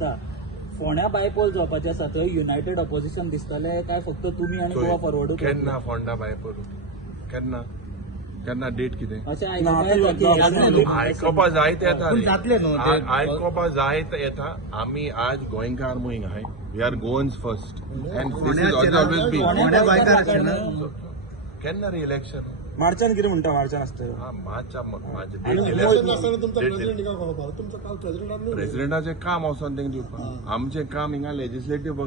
दिसता फोंड्या बायपोल जावपाचे आसा थंय युनायटेड ऑपोजिशन दिसतले काय फक्त तुम्ही आणि गोवा फॉरवर्ड केन्ना फोंडा बायपोल केन्ना केन्ना डेट कितें अशें आयकोपा जायत येता आयकोपा जायत येता आमी आज गोंयकार मोहींग आहाय we are Goans first and this is always be केन्ना रे इलेक्शन मार्चान कितें म्हणटा मार्चान आसता प्रेसिडेंटाचें काम वचोन तेंका दिवपाक आमचें काम हिंगा legislative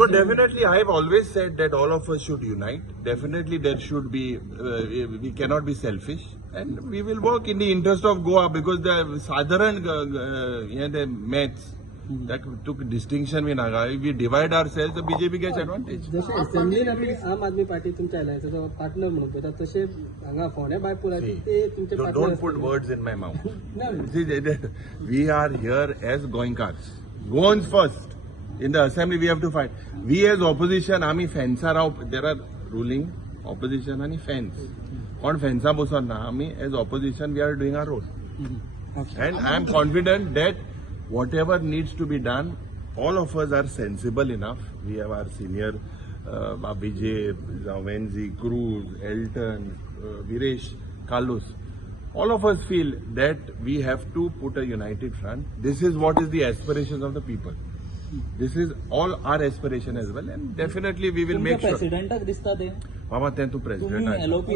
So definitely I have always said that all of us should unite. Definitely there should be, we cannot be selfish and we will work in the interest of Goa because the Sadharan, the maths, that took distinction in Naga. If we divide ourselves, the BJP gets advantage. जसे असेंब्लीन आमी आम आदमी party तुमच्या एलायन्साचो partner म्हणून पळयता तसे हांगा फोंड्या बायपोलाचे ते तुमचे partner Don't put words in my mouth. We are here as Goinkars. Goans first. In the assembly we have to fight. We as opposition, आम्ही फॅन्सा Rao, there are ruling opposition आणि fans. कोण फॅन्सा बसोन ना, आम्ही as opposition we are doing our role. And I am confident that whatever needs to be done, all of us are sensible enough. We have our senior Vijay, Zavenzi, Cruz, Elton, Viresh, Carlos. All of us feel that we have to put a united front. This is what is the aspirations of the people. This is all our aspiration as well, and definitely we will make sure. प्रेसिडेंटाक दिसता ते Mama, then to president. तुम्ही LOP